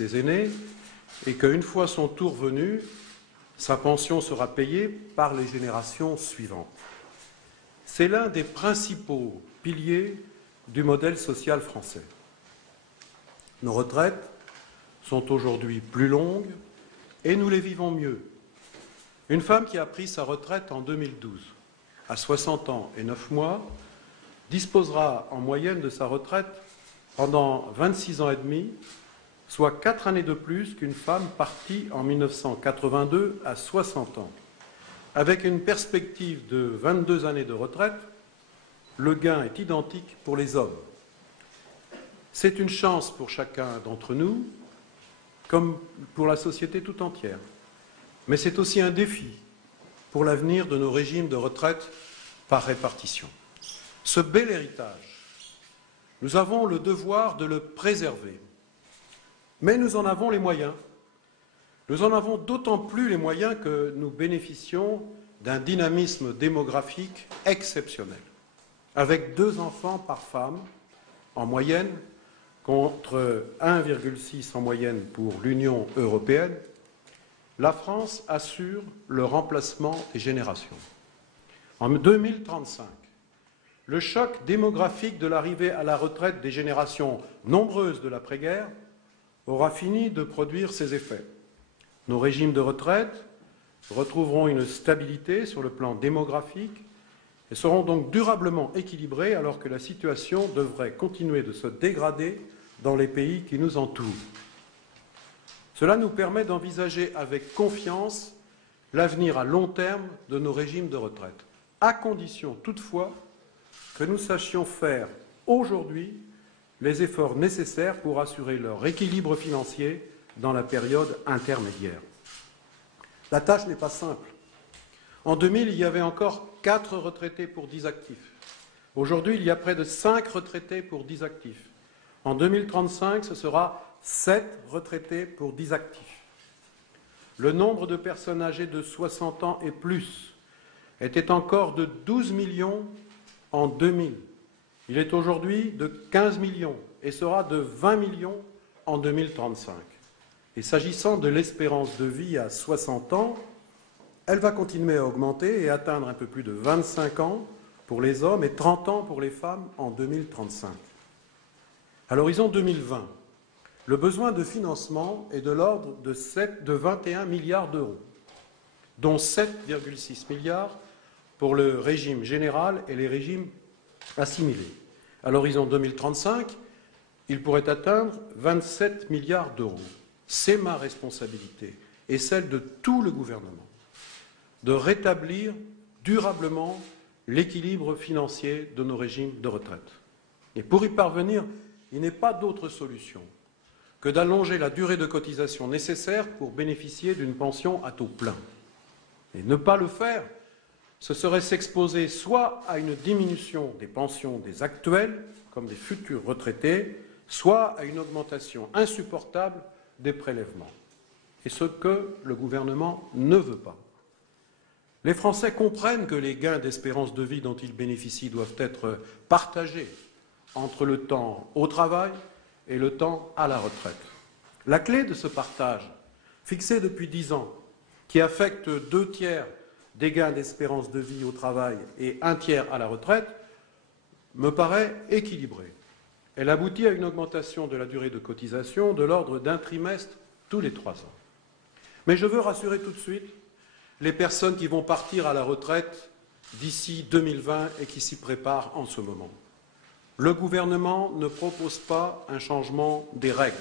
ses aînés et qu'une fois son tour venu, sa pension sera payée par les générations suivantes. C'est l'un des principaux piliers du modèle social français. Nos retraites sont aujourd'hui plus longues et nous les vivons mieux. Une femme qui a pris sa retraite en 2012, à 60 ans et 9 mois, disposera en moyenne de sa retraite pendant 26 ans et demi, soit 4 années de plus qu'une femme partie en 1982 à 60 ans. Avec une perspective de 22 années de retraite, le gain est identique pour les hommes. C'est une chance pour chacun d'entre nous, comme pour la société tout entière. Mais c'est aussi un défi pour l'avenir de nos régimes de retraite par répartition. Ce bel héritage, nous avons le devoir de le préserver. Mais nous en avons les moyens. Nous en avons d'autant plus les moyens que nous bénéficions d'un dynamisme démographique exceptionnel, avec 2 enfants par femme en moyenne, contre 1,6 en moyenne pour l'Union européenne. La France assure le remplacement des générations. En 2035, le choc démographique de l'arrivée à la retraite des générations nombreuses de l'après-guerre aura fini de produire ses effets. Nos régimes de retraite retrouveront une stabilité sur le plan démographique et seront donc durablement équilibrés alors que la situation devrait continuer de se dégrader dans les pays qui nous entourent. Cela nous permet d'envisager avec confiance l'avenir à long terme de nos régimes de retraite, à condition toutefois que nous sachions faire aujourd'hui les efforts nécessaires pour assurer leur équilibre financier dans la période intermédiaire. La tâche n'est pas simple. En 2000, il y avait encore 4 retraités pour 10 actifs. Aujourd'hui, il y a près de 5 retraités pour 10 actifs. En 2035, ce sera 7 retraités pour 10 actifs. Le nombre de personnes âgées de 60 ans et plus était encore de 12 millions en 2000. Il est aujourd'hui de 15 millions et sera de 20 millions en 2035. Et s'agissant de l'espérance de vie à 60 ans, elle va continuer à augmenter et atteindre un peu plus de 25 ans pour les hommes et 30 ans pour les femmes en 2035. À l'horizon 2020, le besoin de financement est de l'ordre de 21 milliards d'euros, dont 7,6 milliards pour le régime général et les régimes assimilés. À l'horizon 2035, il pourrait atteindre 27 milliards d'euros. C'est ma responsabilité et celle de tout le gouvernement de rétablir durablement l'équilibre financier de nos régimes de retraite. Et pour y parvenir, il n'est pas d'autre solution que d'allonger la durée de cotisation nécessaire pour bénéficier d'une pension à taux plein. Et ne pas le faire, ce serait s'exposer soit à une diminution des pensions des actuels, comme des futurs retraités, soit à une augmentation insupportable des prélèvements. Et ce que le gouvernement ne veut pas. Les Français comprennent que les gains d'espérance de vie dont ils bénéficient doivent être partagés entre le temps au travail et le temps à la retraite. La clé de ce partage, fixé depuis 10 ans, qui affecte 2 tiers des gains d'espérance de vie au travail et 1 tiers à la retraite, me paraît équilibrée. Elle aboutit à une augmentation de la durée de cotisation de l'ordre d'1 trimestre tous les 3 ans. Mais je veux rassurer tout de suite les personnes qui vont partir à la retraite d'ici 2020 et qui s'y préparent en ce moment. Le gouvernement ne propose pas un changement des règles.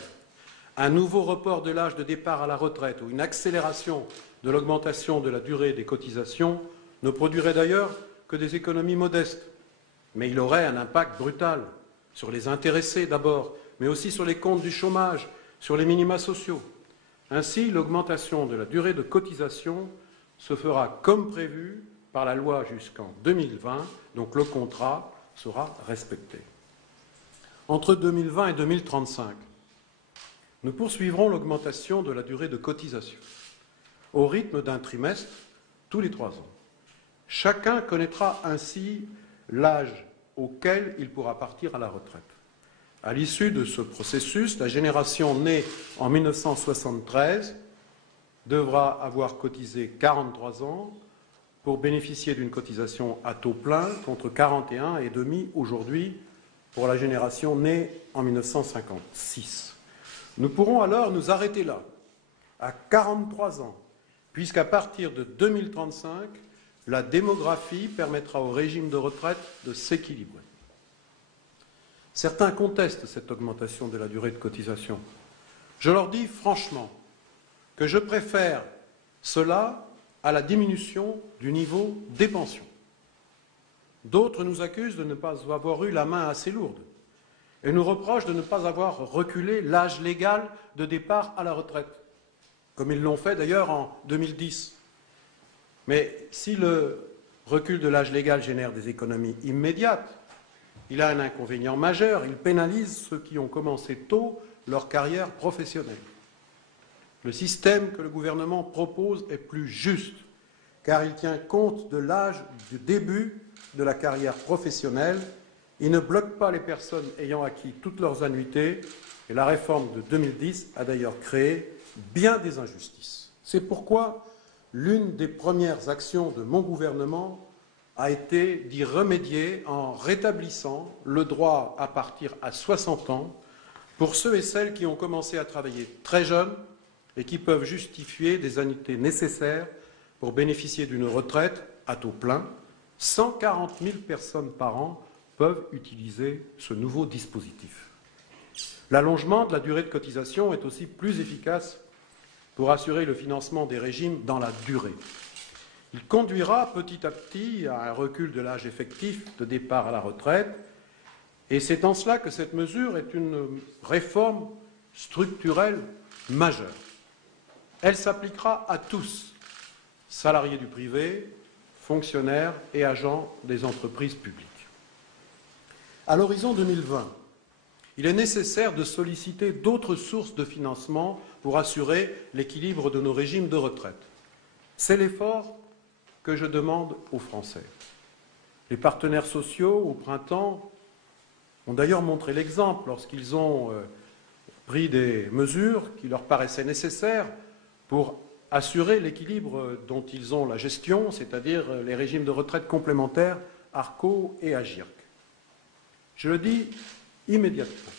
Un nouveau report de l'âge de départ à la retraite ou une accélération de l'augmentation de la durée des cotisations ne produirait d'ailleurs que des économies modestes. Mais il aurait un impact brutal sur les intéressés d'abord, mais aussi sur les comptes du chômage, sur les minima sociaux. Ainsi, l'augmentation de la durée de cotisation se fera comme prévu par la loi jusqu'en 2020, donc le contrat sera respecté. Entre 2020 et 2035, nous poursuivrons l'augmentation de la durée de cotisation, au rythme d'1 trimestre tous les 3 ans. Chacun connaîtra ainsi l'âge auquel il pourra partir à la retraite. À l'issue de ce processus, la génération née en 1973 devra avoir cotisé 43 ans pour bénéficier d'une cotisation à taux plein contre 41,5 aujourd'hui pour la génération née en 1956. Nous pourrons alors nous arrêter là, à 43 ans, puisqu'à partir de 2035, la démographie permettra au régime de retraite de s'équilibrer. Certains contestent cette augmentation de la durée de cotisation. Je leur dis franchement que je préfère cela à la diminution du niveau des pensions. D'autres nous accusent de ne pas avoir eu la main assez lourde et nous reprochent de ne pas avoir reculé l'âge légal de départ à la retraite, comme ils l'ont fait d'ailleurs en 2010. Mais si le recul de l'âge légal génère des économies immédiates, il a un inconvénient majeur, il pénalise ceux qui ont commencé tôt leur carrière professionnelle. Le système que le gouvernement propose est plus juste, car il tient compte de l'âge du début de la carrière professionnelle. Il ne bloque pas les personnes ayant acquis toutes leurs annuités, et la réforme de 2010 a d'ailleurs créé bien des injustices. C'est pourquoi l'une des premières actions de mon gouvernement a été d'y remédier en rétablissant le droit à partir à 60 ans pour ceux et celles qui ont commencé à travailler très jeunes et qui peuvent justifier des annuités nécessaires pour bénéficier d'une retraite à taux plein. 140 000 personnes par an peuvent utiliser ce nouveau dispositif. L'allongement de la durée de cotisation est aussi plus efficace pour assurer le financement des régimes dans la durée. Il conduira petit à petit à un recul de l'âge effectif de départ à la retraite, et c'est en cela que cette mesure est une réforme structurelle majeure. Elle s'appliquera à tous, salariés du privé, fonctionnaires et agents des entreprises publiques. À l'horizon 2020, il est nécessaire de solliciter d'autres sources de financement pour assurer l'équilibre de nos régimes de retraite. C'est l'effort que je demande aux Français. Les partenaires sociaux, au printemps, ont d'ailleurs montré l'exemple lorsqu'ils ont pris des mesures qui leur paraissaient nécessaires pour assurer l'équilibre dont ils ont la gestion, c'est-à-dire les régimes de retraite complémentaires, ARCO et AGIRC. Je le dis immédiatement.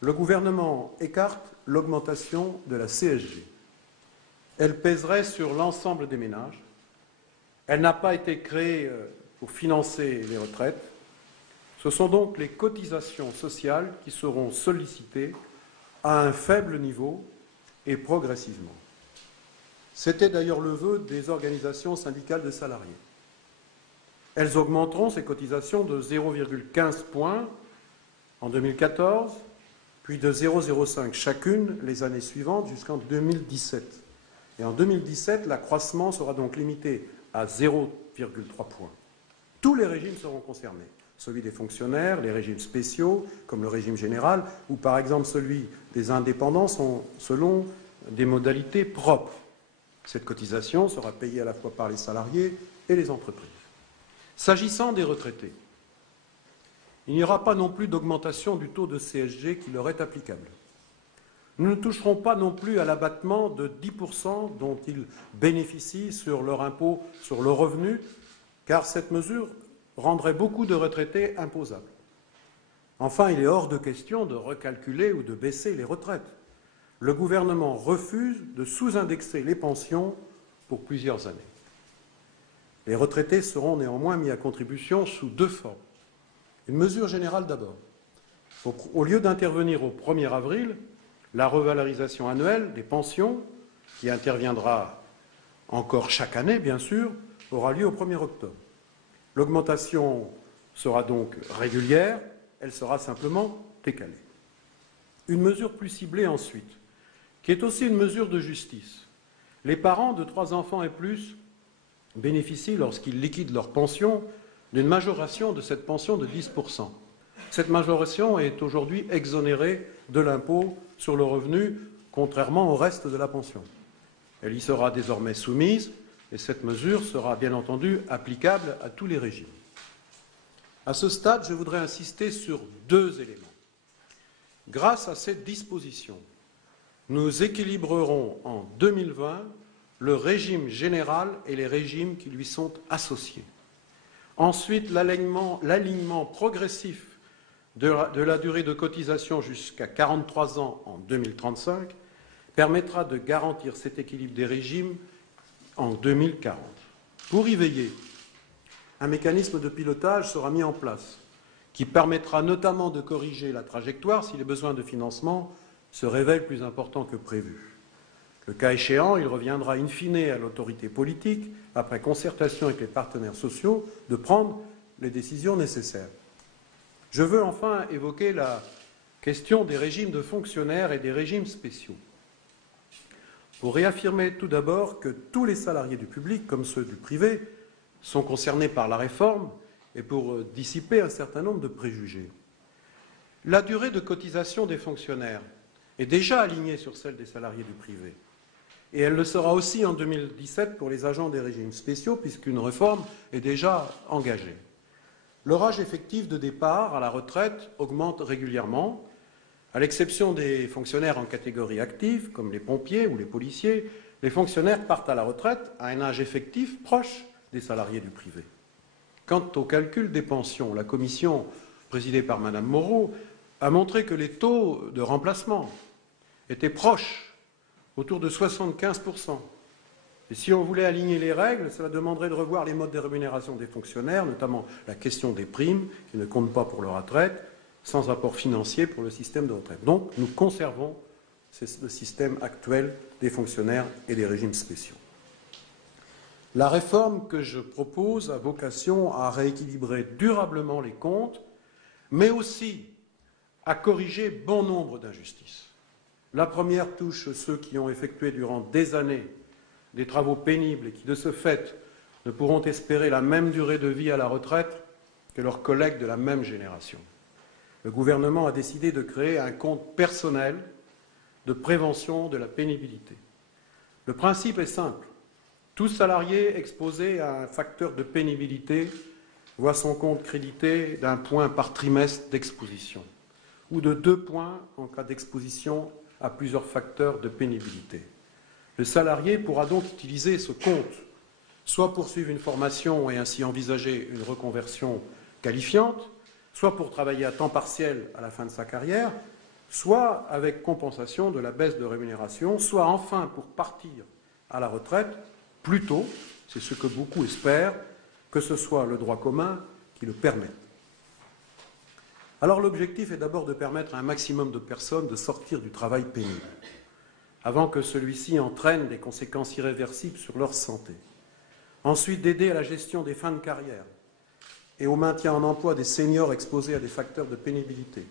Le gouvernement écarte l'augmentation de la CSG. Elle pèserait sur l'ensemble des ménages. Elle n'a pas été créée pour financer les retraites. Ce sont donc les cotisations sociales qui seront sollicitées à un faible niveau et progressivement. C'était d'ailleurs le vœu des organisations syndicales de salariés. Elles augmenteront ces cotisations de 0,15 points en 2014, puis de 0,05 chacune les années suivantes jusqu'en 2017. Et en 2017, l'accroissement sera donc limité à 0,3 points. Tous les régimes seront concernés, celui des fonctionnaires, les régimes spéciaux, comme le régime général, ou par exemple celui des indépendants, sont selon des modalités propres. Cette cotisation sera payée à la fois par les salariés et les entreprises. S'agissant des retraités, il n'y aura pas non plus d'augmentation du taux de CSG qui leur est applicable. Nous ne toucherons pas non plus à l'abattement de 10% dont ils bénéficient sur leur impôt sur le revenu, car cette mesure rendrait beaucoup de retraités imposables. Enfin, il est hors de question de recalculer ou de baisser les retraites. Le gouvernement refuse de sous-indexer les pensions pour plusieurs années. Les retraités seront néanmoins mis à contribution sous deux formes. Une mesure générale d'abord. Au lieu d'intervenir au 1er avril, la revalorisation annuelle des pensions, qui interviendra encore chaque année, bien sûr, aura lieu au 1er octobre. L'augmentation sera donc régulière, elle sera simplement décalée. Une mesure plus ciblée ensuite, qui est aussi une mesure de justice. Les parents de 3 enfants et plus bénéficient, lorsqu'ils liquident leur pension, d'une majoration de cette pension de 10%. Cette majoration est aujourd'hui exonérée de l'impôt sur le revenu, contrairement au reste de la pension. Elle y sera désormais soumise et cette mesure sera bien entendu applicable à tous les régimes. À ce stade, je voudrais insister sur 2 éléments. Grâce à cette disposition, nous équilibrerons en 2020 le régime général et les régimes qui lui sont associés. Ensuite, l'alignement progressif de la durée de cotisation jusqu'à 43 ans en 2035 permettra de garantir cet équilibre des régimes en 2040. Pour y veiller, un mécanisme de pilotage sera mis en place qui permettra notamment de corriger la trajectoire si les besoins de financement se révèlent plus importants que prévu. Le cas échéant, il reviendra in fine à l'autorité politique, après concertation avec les partenaires sociaux, de prendre les décisions nécessaires. Je veux enfin évoquer la question des régimes de fonctionnaires et des régimes spéciaux. Pour réaffirmer tout d'abord que tous les salariés du public, comme ceux du privé, sont concernés par la réforme et pour dissiper un certain nombre de préjugés. La durée de cotisation des fonctionnaires est déjà alignée sur celle des salariés du privé. Et elle le sera aussi en 2017 pour les agents des régimes spéciaux, puisqu'une réforme est déjà engagée. Leur âge effectif de départ à la retraite augmente régulièrement. À l'exception des fonctionnaires en catégorie active, comme les pompiers ou les policiers, les fonctionnaires partent à la retraite à un âge effectif proche des salariés du privé. Quant au calcul des pensions, la commission présidée par Mme Moreau a montré que les taux de remplacement étaient proches, autour de 75%. Et si on voulait aligner les règles, cela demanderait de revoir les modes de rémunération des fonctionnaires, notamment la question des primes, qui ne comptent pas pour leur retraite, sans apport financier pour le système de retraite. Donc, nous conservons le système actuel des fonctionnaires et des régimes spéciaux. La réforme que je propose a vocation à rééquilibrer durablement les comptes, mais aussi à corriger bon nombre d'injustices. La première touche ceux qui ont effectué durant des années des travaux pénibles et qui, de ce fait, ne pourront espérer la même durée de vie à la retraite que leurs collègues de la même génération. Le gouvernement a décidé de créer un compte personnel de prévention de la pénibilité. Le principe est simple. Tout salarié exposé à un facteur de pénibilité voit son compte crédité d'1 point par trimestre d'exposition ou de 2 points en cas d'exposition à plusieurs facteurs de pénibilité. Le salarié pourra donc utiliser ce compte, soit pour suivre une formation et ainsi envisager une reconversion qualifiante, soit pour travailler à temps partiel à la fin de sa carrière, soit avec compensation de la baisse de rémunération, soit enfin pour partir à la retraite plus tôt, c'est ce que beaucoup espèrent, que ce soit le droit commun qui le permette. Alors l'objectif est d'abord de permettre à un maximum de personnes de sortir du travail pénible, avant que celui-ci entraîne des conséquences irréversibles sur leur santé. Ensuite, d'aider à la gestion des fins de carrière et au maintien en emploi des seniors exposés à des facteurs de pénibilité.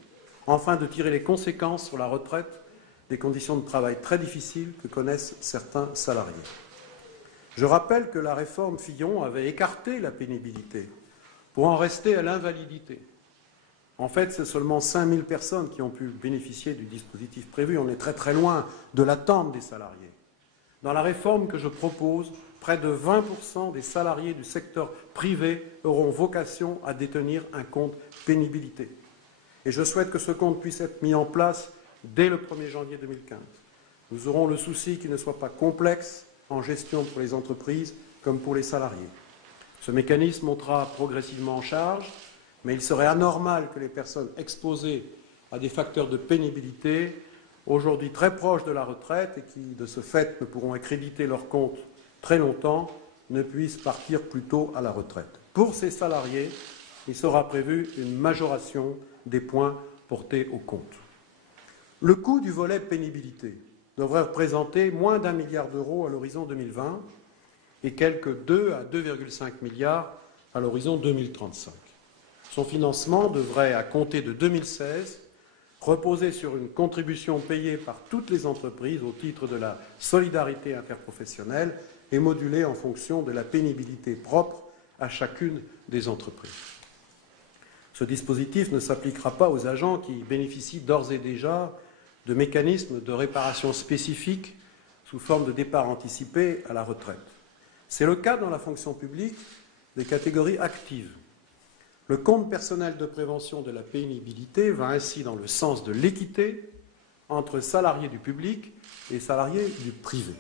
Enfin, de tirer les conséquences sur la retraite des conditions de travail très difficiles que connaissent certains salariés. Je rappelle que la réforme Fillon avait écarté la pénibilité pour en rester à l'invalidité. En fait, c'est seulement 5000 personnes qui ont pu bénéficier du dispositif prévu. On est très très loin de l'attente des salariés. Dans la réforme que je propose, près de 20% des salariés du secteur privé auront vocation à détenir un compte pénibilité. Et je souhaite que ce compte puisse être mis en place dès le 1er janvier 2015. Nous aurons le souci qu'il ne soit pas complexe en gestion pour les entreprises comme pour les salariés. Ce mécanisme montera progressivement en charge, mais il serait anormal que les personnes exposées à des facteurs de pénibilité, aujourd'hui très proches de la retraite et qui, de ce fait, ne pourront accréditer leur compte très longtemps, ne puissent partir plus tôt à la retraite. Pour ces salariés, il sera prévu une majoration des points portés au compte. Le coût du volet pénibilité devrait représenter moins d'1 milliard d'euros à l'horizon 2020 et quelques 2 à 2,5 milliards à l'horizon 2035. Son financement devrait, à compter de 2016, reposer sur une contribution payée par toutes les entreprises au titre de la solidarité interprofessionnelle et modulée en fonction de la pénibilité propre à chacune des entreprises. Ce dispositif ne s'appliquera pas aux agents qui bénéficient d'ores et déjà de mécanismes de réparation spécifiques sous forme de départ anticipé à la retraite. C'est le cas dans la fonction publique des catégories actives. Le compte personnel de prévention de la pénibilité va ainsi dans le sens de l'équité entre salariés du public et salariés du privé.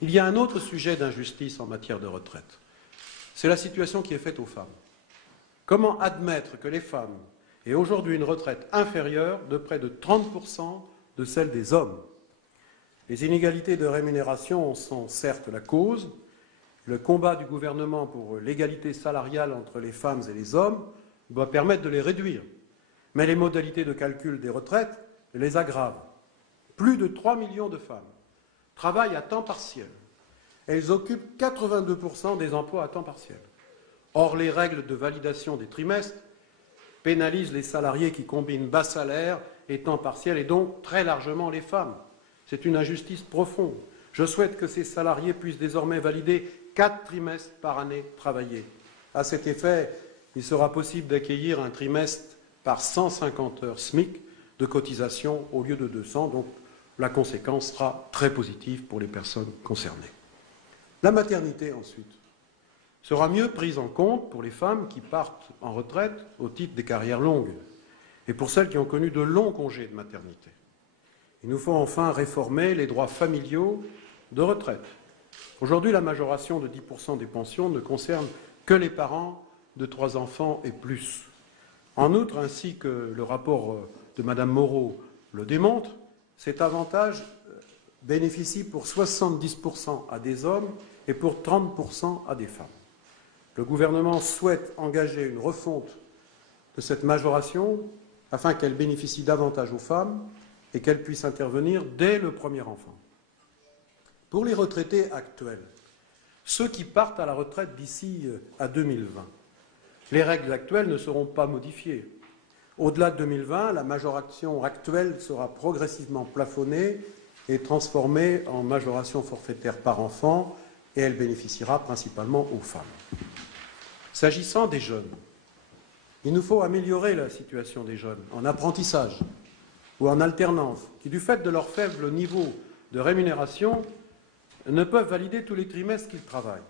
Il y a un autre sujet d'injustice en matière de retraite. C'est la situation qui est faite aux femmes. Comment admettre que les femmes aient aujourd'hui une retraite inférieure de près de 30% de celle des hommes? Les inégalités de rémunération en sont certes la cause. Le combat du gouvernement pour l'égalité salariale entre les femmes et les hommes doit permettre de les réduire. Mais les modalités de calcul des retraites les aggravent. Plus de 3 millions de femmes travaillent à temps partiel. Elles occupent 82% des emplois à temps partiel. Or, les règles de validation des trimestres pénalisent les salariés qui combinent bas salaire et temps partiel, et donc très largement les femmes. C'est une injustice profonde. Je souhaite que ces salariés puissent désormais valider 4 trimestres par année travaillée. À cet effet, il sera possible d'accueillir un trimestre par 150 heures SMIC de cotisation au lieu de 200, donc la conséquence sera très positive pour les personnes concernées. La maternité, ensuite, sera mieux prise en compte pour les femmes qui partent en retraite au titre des carrières longues et pour celles qui ont connu de longs congés de maternité. Il nous faut enfin réformer les droits familiaux de retraite. Aujourd'hui, la majoration de 10% des pensions ne concerne que les parents de 3 enfants et plus. En outre, ainsi que le rapport de Mme Moreau le démontre, cet avantage bénéficie pour 70% à des hommes et pour 30% à des femmes. Le gouvernement souhaite engager une refonte de cette majoration afin qu'elle bénéficie davantage aux femmes et qu'elle puisse intervenir dès le premier enfant. Pour les retraités actuels, ceux qui partent à la retraite d'ici à 2020, les règles actuelles ne seront pas modifiées. Au-delà de 2020, la majoration actuelle sera progressivement plafonnée et transformée en majoration forfaitaire par enfant, et elle bénéficiera principalement aux femmes. S'agissant des jeunes, il nous faut améliorer la situation des jeunes en apprentissage ou en alternance, qui, du fait de leur faible niveau de rémunération, ne peuvent valider tous les trimestres qu'ils travaillent.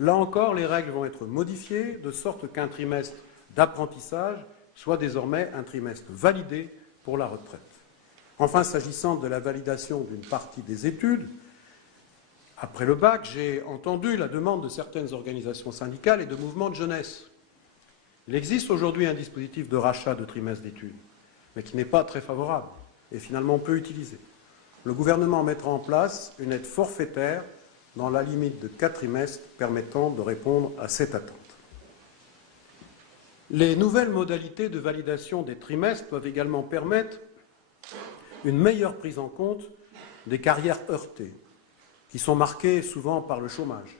Là encore, les règles vont être modifiées de sorte qu'un trimestre d'apprentissage soit désormais un trimestre validé pour la retraite. Enfin, s'agissant de la validation d'une partie des études, après le bac, j'ai entendu la demande de certaines organisations syndicales et de mouvements de jeunesse. Il existe aujourd'hui un dispositif de rachat de trimestres d'études, mais qui n'est pas très favorable et finalement peu utilisé. Le gouvernement mettra en place une aide forfaitaire dans la limite de 4 trimestres permettant de répondre à cette attente. Les nouvelles modalités de validation des trimestres peuvent également permettre une meilleure prise en compte des carrières heurtées, qui sont marquées souvent par le chômage.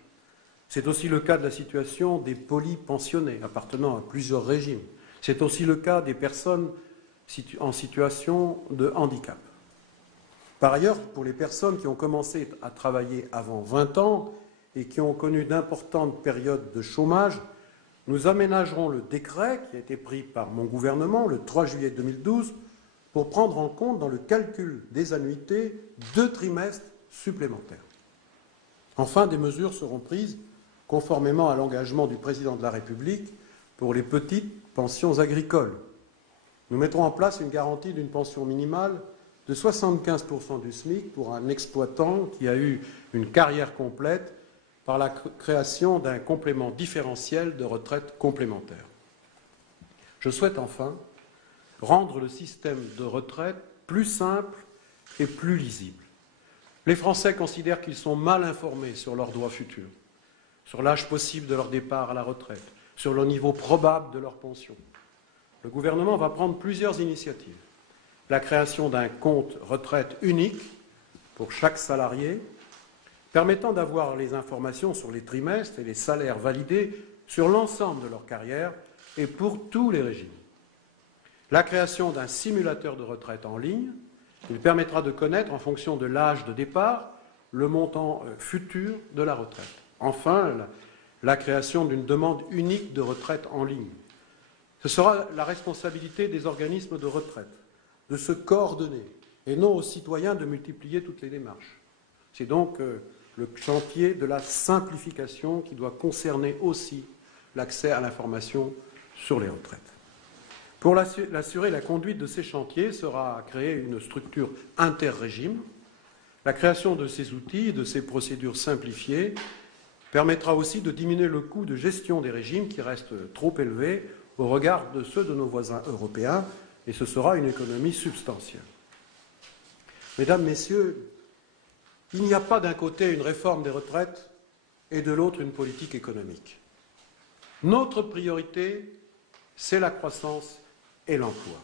C'est aussi le cas de la situation des polypensionnés appartenant à plusieurs régimes. C'est aussi le cas des personnes en situation de handicap. Par ailleurs, pour les personnes qui ont commencé à travailler avant 20 ans et qui ont connu d'importantes périodes de chômage, nous aménagerons le décret qui a été pris par mon gouvernement le 3 juillet 2012 pour prendre en compte dans le calcul des annuités 2 trimestres supplémentaires. Enfin, des mesures seront prises conformément à l'engagement du président de la République pour les petites pensions agricoles. Nous mettrons en place une garantie d'une pension minimale de 75% du SMIC pour un exploitant qui a eu une carrière complète par la création d'un complément différentiel de retraite complémentaire. Je souhaite enfin rendre le système de retraite plus simple et plus lisible. Les Français considèrent qu'ils sont mal informés sur leurs droits futurs, sur l'âge possible de leur départ à la retraite, sur le niveau probable de leur pension. Le gouvernement va prendre plusieurs initiatives. La création d'un compte retraite unique pour chaque salarié, permettant d'avoir les informations sur les trimestres et les salaires validés sur l'ensemble de leur carrière et pour tous les régimes. La création d'un simulateur de retraite en ligne, il permettra de connaître, en fonction de l'âge de départ, le montant futur de la retraite. Enfin, la création d'une demande unique de retraite en ligne. Ce sera la responsabilité des organismes de retraite de se coordonner et non aux citoyens de multiplier toutes les démarches. C'est donc le chantier de la simplification qui doit concerner aussi l'accès à l'information sur les retraites. Pour l'assurer, la conduite de ces chantiers sera créée une structure inter-régime. La création de ces outils, de ces procédures simplifiées, permettra aussi de diminuer le coût de gestion des régimes qui reste trop élevé au regard de ceux de nos voisins européens, et ce sera une économie substantielle. Mesdames, Messieurs, il n'y a pas d'un côté une réforme des retraites et de l'autre une politique économique. Notre priorité, c'est la croissance et l'emploi.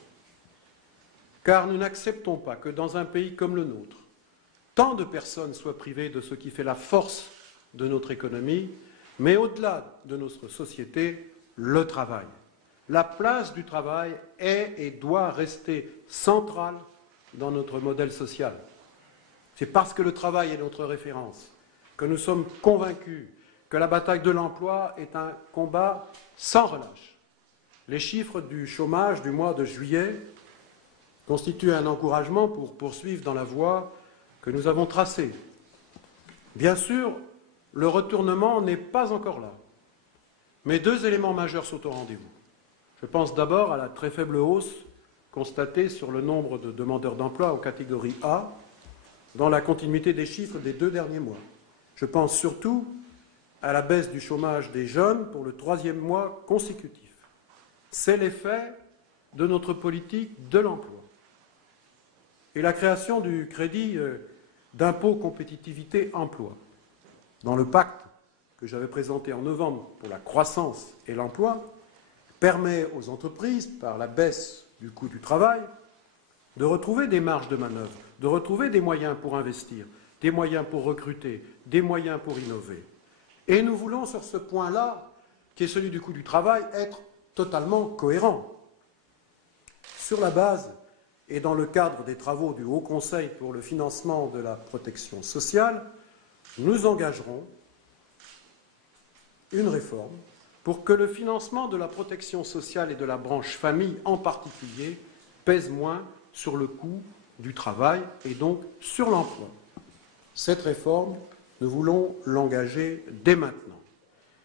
Car nous n'acceptons pas que dans un pays comme le nôtre, tant de personnes soient privées de ce qui fait la force de notre économie, mais au-delà de notre société, le travail. La place du travail est et doit rester centrale dans notre modèle social. C'est parce que le travail est notre référence que nous sommes convaincus que la bataille de l'emploi est un combat sans relâche. Les chiffres du chômage du mois de juillet constituent un encouragement pour poursuivre dans la voie que nous avons tracée. Bien sûr, le retournement n'est pas encore là, mais deux éléments majeurs sont au rendez-vous. Je pense d'abord à la très faible hausse constatée sur le nombre de demandeurs d'emploi en catégorie A, dans la continuité des chiffres des 2 derniers mois. Je pense surtout à la baisse du chômage des jeunes pour le 3e mois consécutif. C'est l'effet de notre politique de l'emploi. Et la création du crédit d'impôt compétitivité emploi. Dans le pacte que j'avais présenté en novembre pour la croissance et l'emploi, permet aux entreprises, par la baisse du coût du travail, de retrouver des marges de manœuvre, de retrouver des moyens pour investir, des moyens pour recruter, des moyens pour innover. Et nous voulons, sur ce point-là, qui est celui du coût du travail, être totalement cohérents. Sur la base et dans le cadre des travaux du Haut Conseil pour le financement de la protection sociale, nous engagerons une réforme pour que le financement de la protection sociale et de la branche famille en particulier pèse moins sur le coût du travail et donc sur l'emploi. Cette réforme, nous voulons l'engager dès maintenant.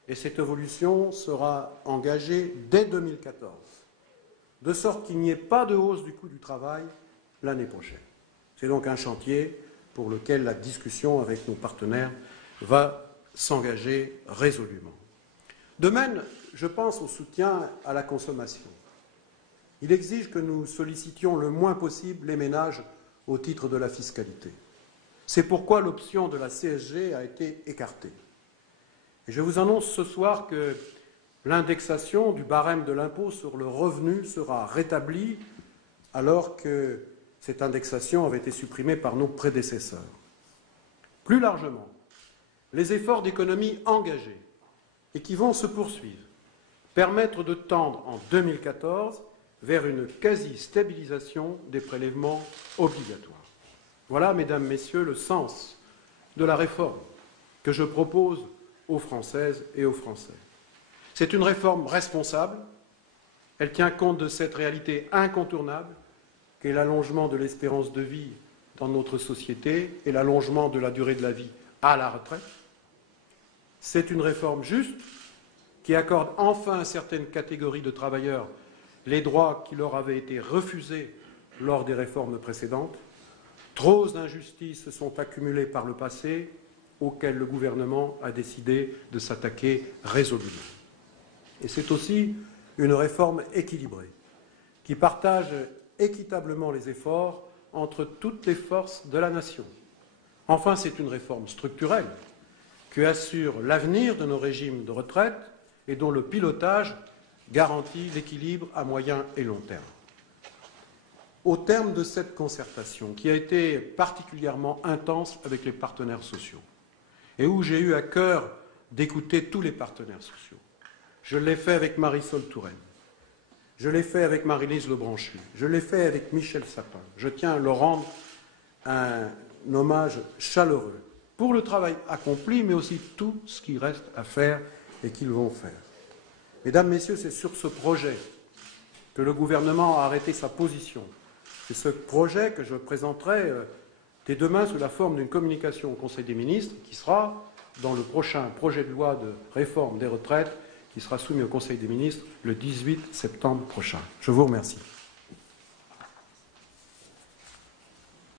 Et cette évolution sera engagée dès 2014, de sorte qu'il n'y ait pas de hausse du coût du travail l'année prochaine. C'est donc un chantier pour lequel la discussion avec nos partenaires va s'engager résolument. De même, je pense au soutien à la consommation. Il exige que nous sollicitions le moins possible les ménages au titre de la fiscalité. C'est pourquoi l'option de la CSG a été écartée. Et je vous annonce ce soir que l'indexation du barème de l'impôt sur le revenu sera rétablie alors que cette indexation avait été supprimée par nos prédécesseurs. Plus largement, les efforts d'économie engagés et qui vont se poursuivre permettent de tendre en 2014 vers une quasi-stabilisation des prélèvements obligatoires. Voilà, Mesdames, Messieurs, le sens de la réforme que je propose aux Françaises et aux Français. C'est une réforme responsable, elle tient compte de cette réalité incontournable qu'est l'allongement de l'espérance de vie dans notre société et l'allongement de la durée de la vie à la retraite. C'est une réforme juste qui accorde enfin à certaines catégories de travailleurs les droits qui leur avaient été refusés lors des réformes précédentes. Trop d'injustices se sont accumulées par le passé, auxquelles le gouvernement a décidé de s'attaquer résolument. Et c'est aussi une réforme équilibrée, qui partage équitablement les efforts entre toutes les forces de la nation. Enfin, c'est une réforme structurelle, qui assure l'avenir de nos régimes de retraite et dont le pilotage garantit l'équilibre à moyen et long terme. Au terme de cette concertation, qui a été particulièrement intense avec les partenaires sociaux, et où j'ai eu à cœur d'écouter tous les partenaires sociaux, je l'ai fait avec Marisol Touraine, je l'ai fait avec Maryse Lebranchu, je l'ai fait avec Michel Sapin. Je tiens à leur rendre un hommage chaleureux pour le travail accompli, mais aussi tout ce qui reste à faire et qu'ils vont faire. Mesdames, Messieurs, c'est sur ce projet que le gouvernement a arrêté sa position. C'est ce projet que je présenterai dès demain sous la forme d'une communication au Conseil des ministres qui sera dans le prochain projet de loi de réforme des retraites qui sera soumis au Conseil des ministres le 18 septembre prochain. Je vous remercie.